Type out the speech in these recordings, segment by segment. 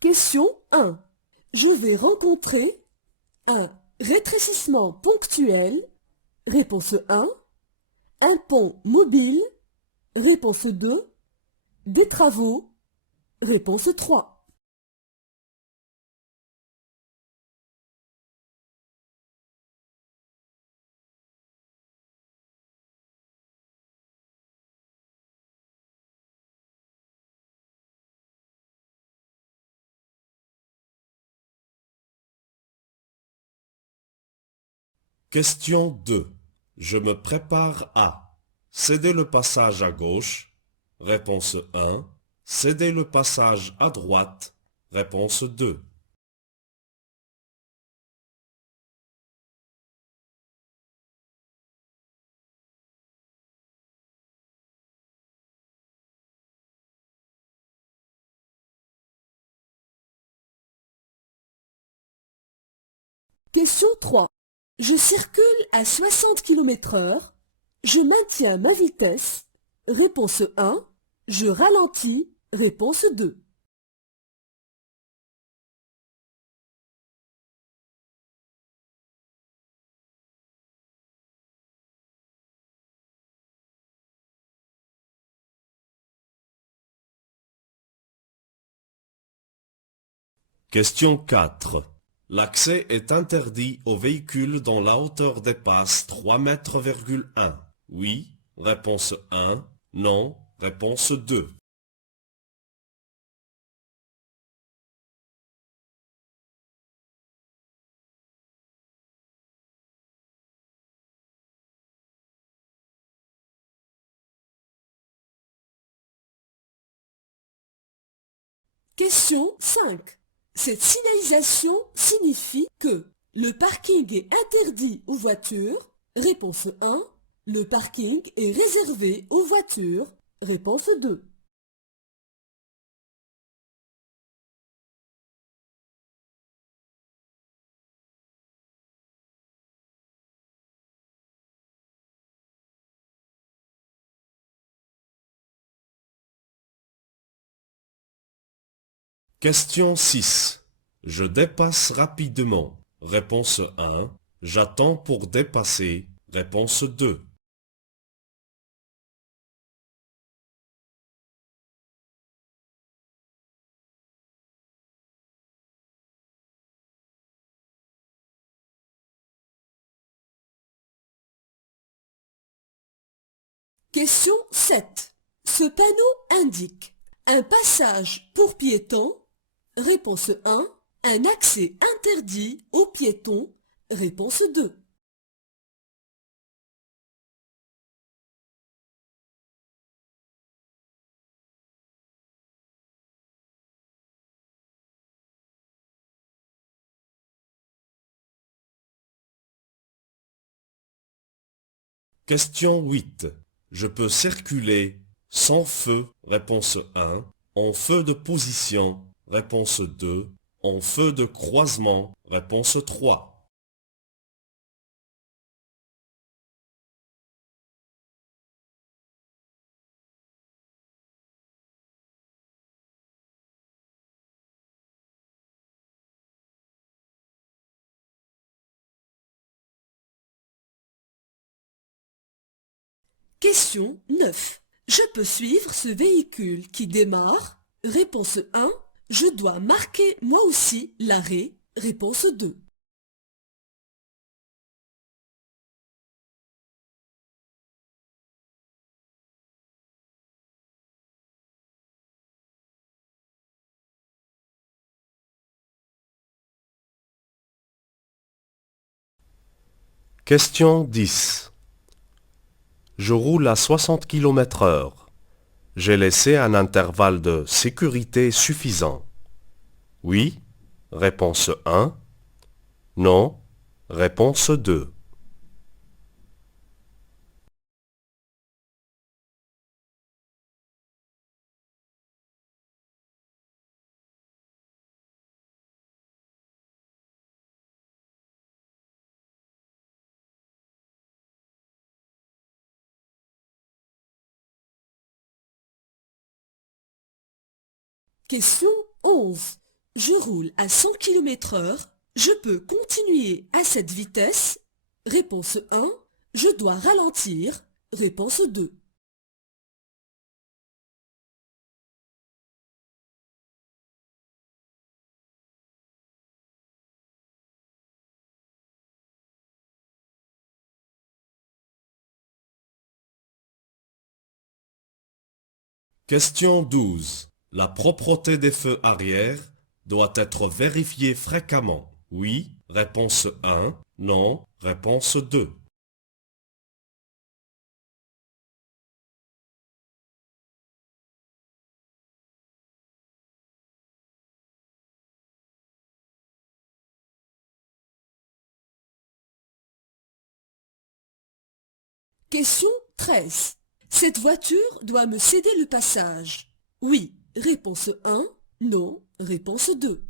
Question 1. Je vais rencontrer un rétrécissement ponctuel. Réponse 1. Un pont mobile. Réponse 2. Des travaux. Réponse 3. Question 2. Je me prépare à céder le passage à gauche. Réponse 1. Céder le passage à droite. Réponse 2. Question 3. Je circule à 60 km/h. Je maintiens ma vitesse. Réponse 1. Je ralentis. Réponse 2. Question 4. L'accès est interdit aux véhicules dont la hauteur dépasse 3 mètres. Oui. Réponse 1. Non. Réponse 2. Question 5. Cette signalisation signifie que le parking est interdit aux voitures. Réponse 1. Le parking est réservé aux voitures. Réponse 2. Question 6. Je dépasse rapidement. Réponse 1. J'attends pour dépasser. Réponse 2. Question 7. Ce panneau indique un passage pour piétons. Réponse 1. Un accès interdit aux piétons. Réponse 2. Question 8. Je peux circuler sans feu. Réponse 1. En feu de position. Réponse 2. En feu de croisement. Réponse 3. Question 9. Je peux suivre ce véhicule qui démarre. Réponse 1. Je dois marquer moi aussi l'arrêt. Réponse 2. Question 10. Je roule à 60 km/h. J'ai laissé un intervalle de sécurité suffisant. Oui. Réponse 1. Non. Réponse 2. Question 11. Je roule à 100 km/h. Je peux continuer à cette vitesse? Réponse 1. Je dois ralentir. Réponse 2. Question 12. La propreté des feux arrière doit être vérifiée fréquemment. Oui, réponse 1. Non, réponse 2. Question 13. Cette voiture doit me céder le passage. Oui, réponse 1. Non, réponse 2.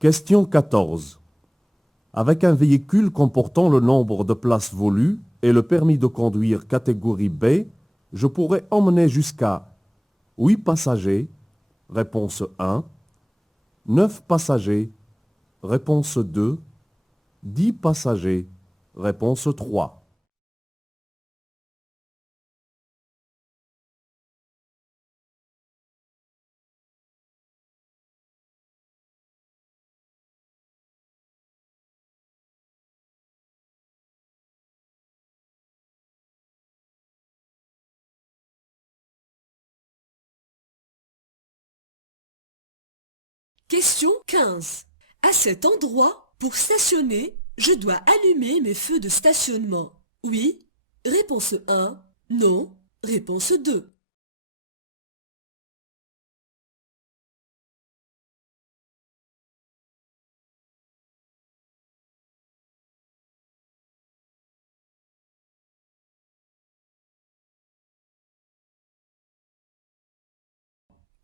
Question 14. Avec un véhicule comportant le nombre de places voulues et le permis de conduire catégorie B, je pourrais emmener jusqu'à 8 passagers, réponse 1, 9 passagers, réponse 2, 10 passagers, réponse 3. Question 15. À cet endroit, pour stationner, je dois allumer mes feux de stationnement. Oui, réponse 1. Non, réponse 2.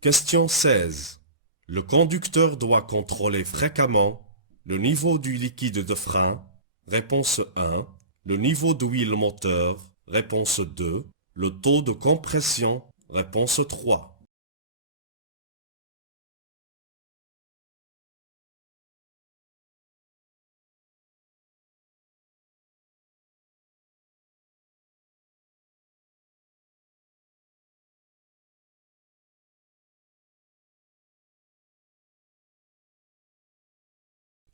Question 16. Le conducteur doit contrôler fréquemment le niveau du liquide de frein. Réponse 1. Le niveau d'huile moteur. Réponse 2. Le taux de compression. Réponse 3.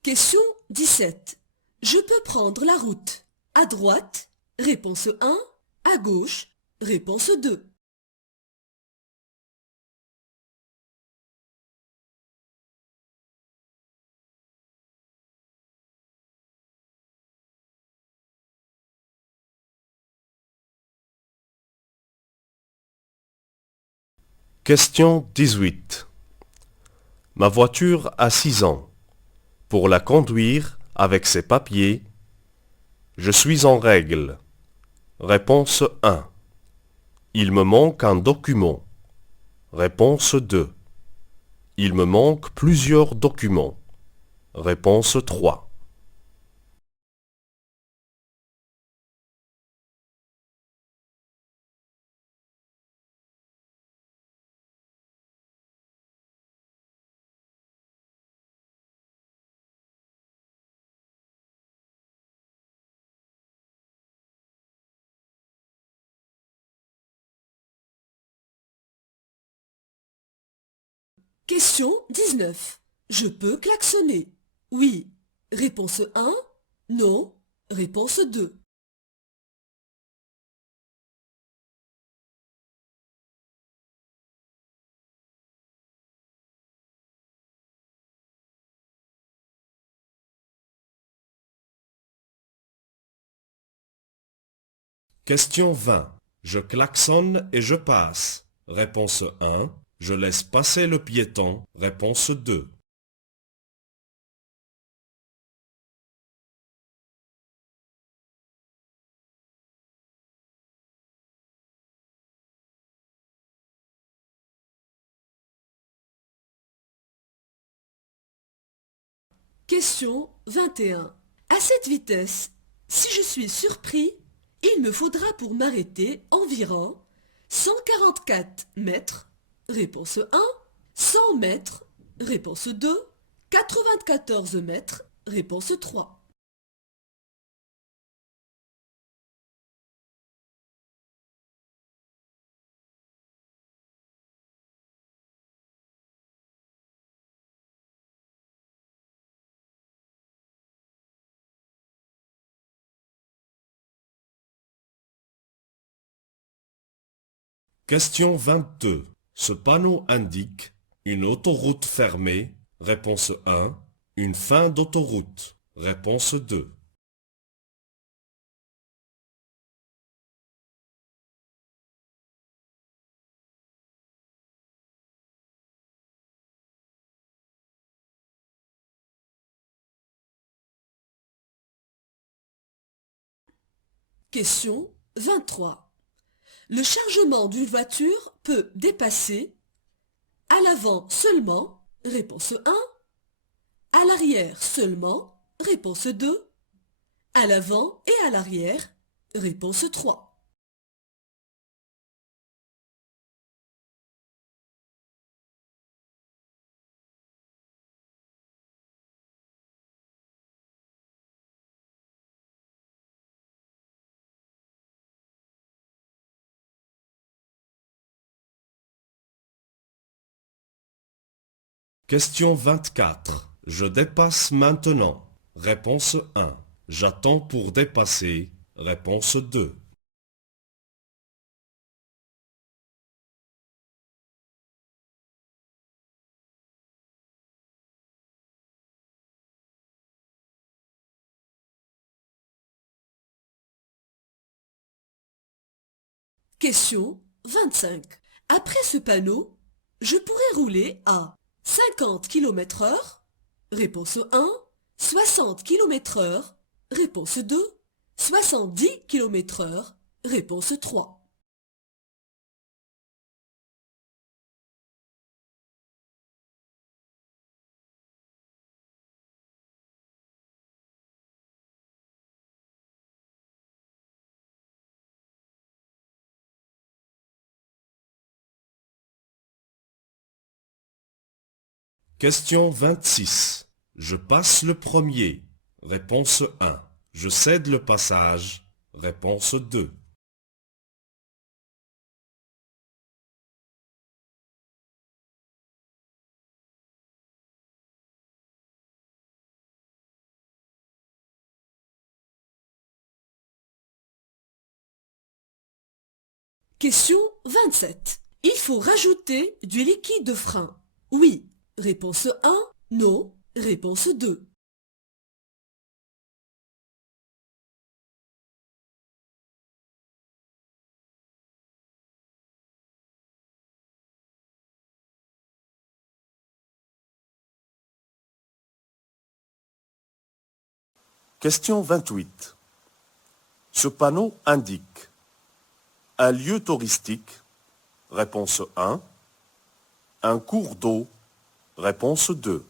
Question 17. Je peux prendre la route. À droite, réponse 1. À gauche, réponse 2. Question 18. Ma voiture a 6 ans. Pour la conduire avec ses papiers, je suis en règle. Réponse 1. Il me manque un document. Réponse 2. Il me manque plusieurs documents. Réponse 3. Question 19. Je peux klaxonner. Oui, réponse 1. Non, réponse 2. Question 20. Je klaxonne et je passe. Réponse 1. Je laisse passer le piéton. Réponse 2. Question 21. À cette vitesse, si je suis surpris, il me faudra pour m'arrêter environ 144 mètres. Réponse 1. 100 mètres. Réponse 2. 94 mètres. Réponse 3. Question 22. Ce panneau indique une autoroute fermée. Réponse 1. Une fin d'autoroute. Réponse 2. Question 23. Le chargement d'une voiture peut dépasser à l'avant seulement. Réponse 1. À l'arrière seulement. Réponse 2. À l'avant et à l'arrière. Réponse 3. Question 24. Je dépasse maintenant. Réponse 1. J'attends pour dépasser. Réponse 2. Question 25. Après ce panneau, je pourrais rouler à 50 km/h. Réponse 1. 60 km/h. Réponse 2. 70 km/h. Réponse 3. Question 26. Je passe le premier. Réponse 1. Je cède le passage. Réponse 2. Question 27. Il faut rajouter du liquide de frein. Oui. Réponse 1. Non. Réponse 2. Question 28. Ce panneau indique un lieu touristique. Réponse 1. Un cours d'eau. Réponse 2.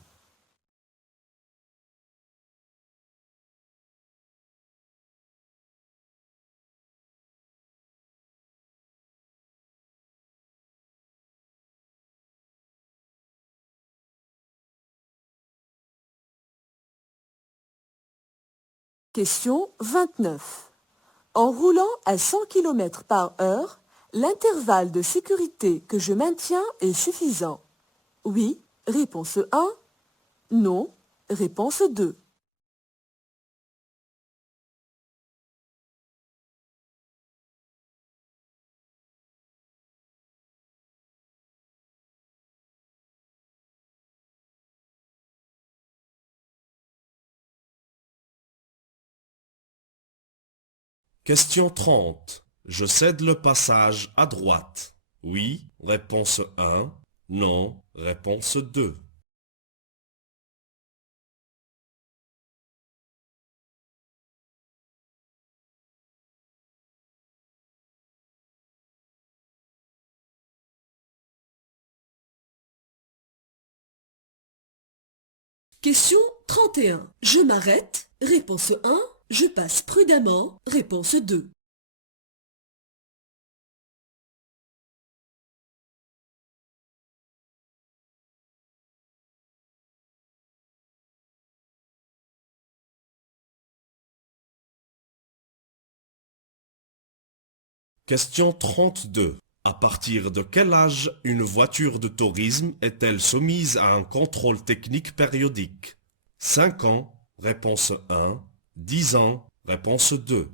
Question 29. En roulant à 100 km/h, l'intervalle de sécurité que je maintiens est suffisant. Oui. Réponse 1. Non. Réponse 2. Question 30. Je cède le passage à droite. Oui. Réponse 1. Non. Réponse 2. Question 31. Je m'arrête. Réponse 1. Je passe prudemment. Réponse 2. Question 32. À partir de quel âge une voiture de tourisme est-elle soumise à un contrôle technique périodique? 5 ans, réponse 1. 10 ans, réponse 2.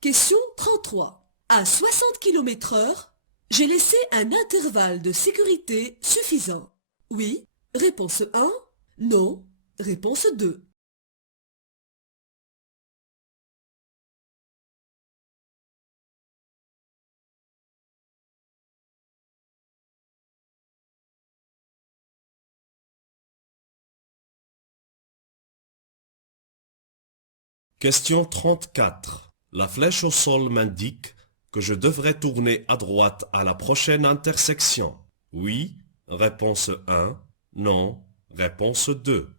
Question 33. À 60 km/h, j'ai laissé un intervalle de sécurité suffisant. Oui. Réponse 1. Non. Réponse 2. Question 34. La flèche au sol m'indique que je devrais tourner à droite à la prochaine intersection. Oui. Réponse 1. Non. Réponse 2.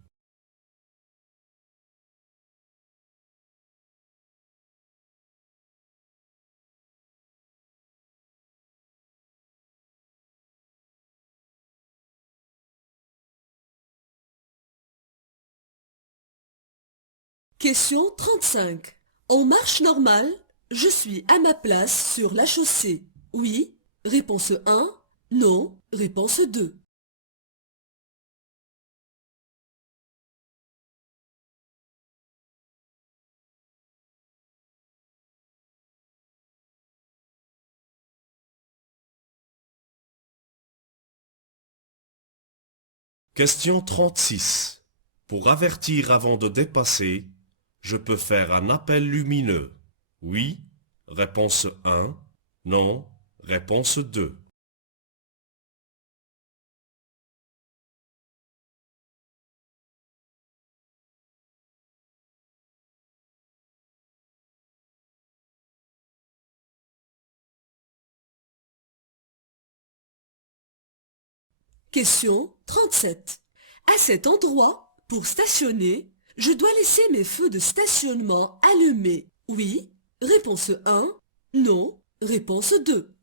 Question 35. En marche normale, je suis à ma place sur la chaussée. Oui. Réponse 1. Non. Réponse 2. Question 36. Pour avertir avant de dépasser, je peux faire un appel lumineux. Oui. Réponse 1. Non. Réponse 2. Question 37. À cet endroit, pour stationner, je dois laisser mes feux de stationnement allumés. Oui. Réponse 1. Non. Réponse 2.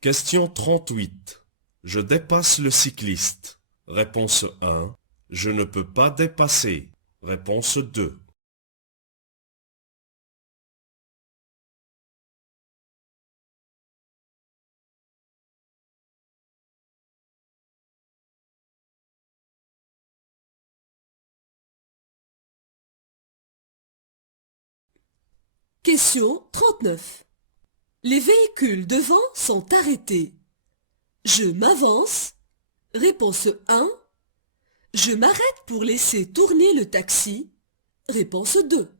Question 38. Je dépasse le cycliste. Réponse 1. Je ne peux pas dépasser. Réponse 2. Question 39. Les véhicules devant sont arrêtés. Je m'avance. Réponse 1. Je m'arrête pour laisser tourner le taxi. Réponse 2.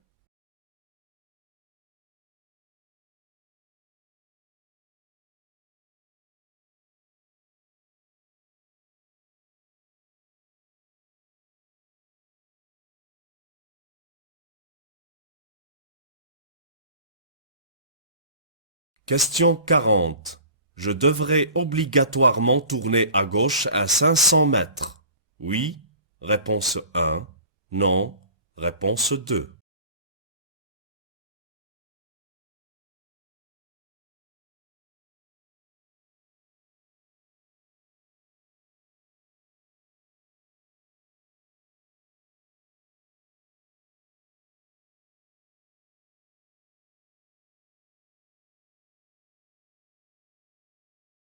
Question 40. Je devrais obligatoirement tourner à gauche à 500 mètres. Oui. Réponse 1. Non. Réponse 2.